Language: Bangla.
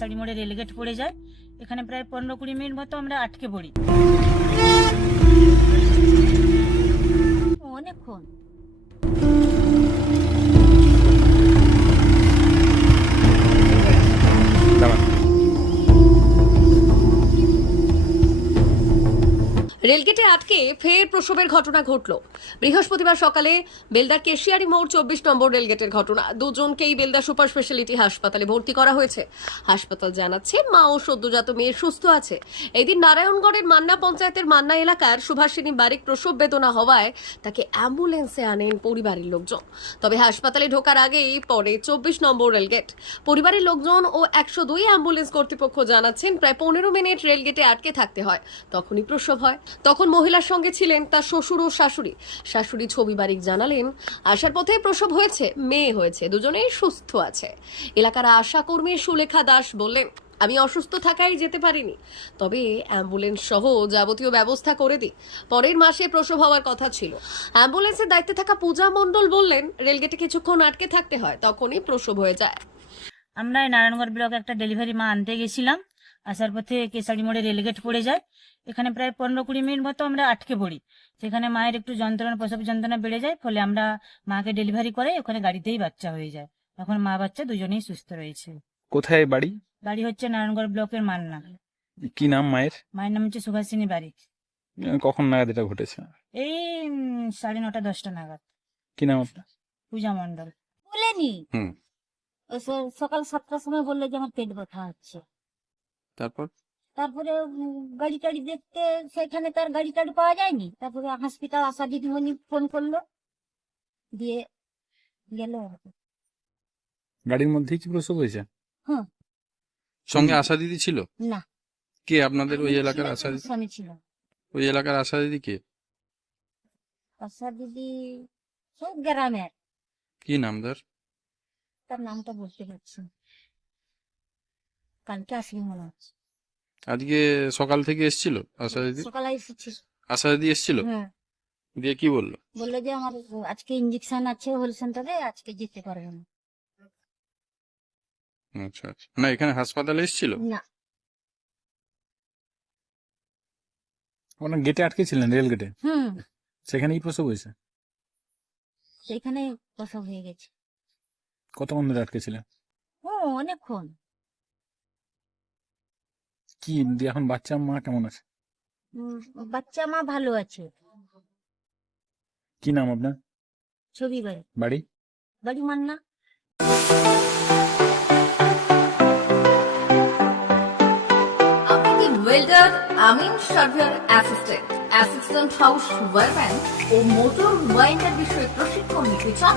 কেশারি মোড়ে রেলগেট পড়ে যায়। এখানে প্রায় পনেরো কুড়ি মিনিট মতো আমরা আটকে পড়ি। অনেকক্ষণ। রেলগেটে আটকে ফের প্রসবের ঘটনা ঘটল। বৃহস্পতিবার সকালে বেলদার কেশিয়ারি মোড় চব্বিশ নম্বর রেলগেটের ঘটনা। দুজনকেই বেলদা সুপার স্পেশালিটি হাসপাতালে ভর্তি করা হয়েছে। হাসপাতাল জানাচ্ছে, মা ও সদ্যজাত মেয়ে সুস্থ আছে। এদিন নারায়ণগড়ের মান্না পঞ্চায়েতের মান্না এলাকার সুভাষিনী বারিক প্রসব বেদনা হওয়ায় তাকে অ্যাম্বুলেন্সে আনেন পরিবারের লোকজন। তবে হাসপাতালে ঢোকার আগেই পরে চব্বিশ নম্বর রেলগেট। পরিবারের লোকজন ও একশো দুই অ্যাম্বুলেন্স কর্তৃপক্ষ জানাচ্ছেন, প্রায় পনেরো মিনিট রেলগেটে আটকে থাকতে হয়, তখনই প্রসব হয়। তখন মহিলার সঙ্গে ছিলেন তার শ্বশুর ও শাশুড়ি। শাশুড়ি ছবি বারিক জানালেন, আসার পথে প্রসব হয়েছে, মেয়ে হয়েছে, দুজনেই সুস্থ আছে। এলাকার আশা কর্মী সুলেখা দাস বললেন, আমি অসুস্থ থাকায় যেতে পারিনি। তবে অ্যাম্বুলেন্স সহ যাবতীয় ব্যবস্থা করে দিই। পরের মাসে প্রসব হওয়ার কথা ছিল। অ্যাম্বুলেন্সের দায়িত্বে থাকা পূজা মণ্ডল বললেন, রেলগেটে কিছুক্ষণ আটকে থাকতে হয়, তখনই প্রসব হয়ে যায়। আমরা নারায়ণগড় ব্লকে একটা ডেলিভারি মা আনতে গেছিলাম। আসার পথে কেশারি মোড়ে রেলগেট পড়ে যায়। এখানে প্রায় পনেরো কুড়ি মিনিট মতো আমরা আটকে পড়ি। সেখানে মায়ের একটু যন্ত্রণা প্রসব যন্ত্রণা বেড়ে যায় ফলে আমরা মাকে ডেলিভারি করে ওখানে গাড়িতেই বাচ্চা হয়ে যায়। এখন মা বাচ্চা দুজনেই সুস্থ রয়েছে। কোথায় বাড়ি? বাড়ি হচ্ছে নারায়ণগড় ব্লকের মান্না। কি নাম মায়ের? মায়ের নাম হচ্ছে সুভাষিনী বাড়ি কখন নাগাদ এটা ঘটেছে? এই সাড়ে নটা দশটা নাগাদ। কি নাম আপনার? পূজা মন্ডল বলেনি? হুম। সকাল সাতটার সময় বলল যে আমার পেট ব্যথা হচ্ছে। তারপর? তারপরে গাড়ি টাড়ি দেখতে সেখানে তার গাড়ি টাড়ি পাওয়া যায়নি? তারপরে হসপিটাল আসা দিদিমণি ফোন করল। দিয়ে গেল গাড়ির মধ্যেই কি প্রসব হয়েছে? হ্যাঁ। সঙ্গে আশা দিদি ছিল? না। কে আপনাদের ওই এলাকার আশা দিদি? স্বামী ছিল। ওই এলাকার আশা দিদি কে? আশা দিদি সব গ্রামের। কি নাম তার? তার নামটা বলতে পারছি না। কালকে আসবে মনে হচ্ছে। আজকে সকাল থেকে এসছিল? আশা দিদি? সকালে এসেছি। আশা দিদি এসছিল? হ্যাঁ। দিয়ে কি বলল? বলল যে আমার আজকে ইঞ্জেকশন আছে হেলথ সেন্টারে আজকে যেতে পারব না। আচ্ছা আচ্ছা। না এখানে হাসপাতালে এসছিল? না। আপনার গেটে আটকে ছিলেন রেল গেটে হুম। সেখানেই প্রসব হয়েছে? সেখানে প্রসব হয়ে গেছে। কতক্ষণ ধরে আটকে ছিলেন ও অনেকক্ষণ। কি? এখন বাচ্চা মা কেমন আছে? উম, বাচ্চা মা ভালো আছে। কি নাম আপনার? ছবি বাড়ি বাড়ি? বাড়ি মান্না। আপনি কি ওয়েল্ডার আমিন surveyor assistant assistant house wireman ও মোটর ওয়াইন্ডার বিষয়ে প্রশিক্ষণ নিতে চান?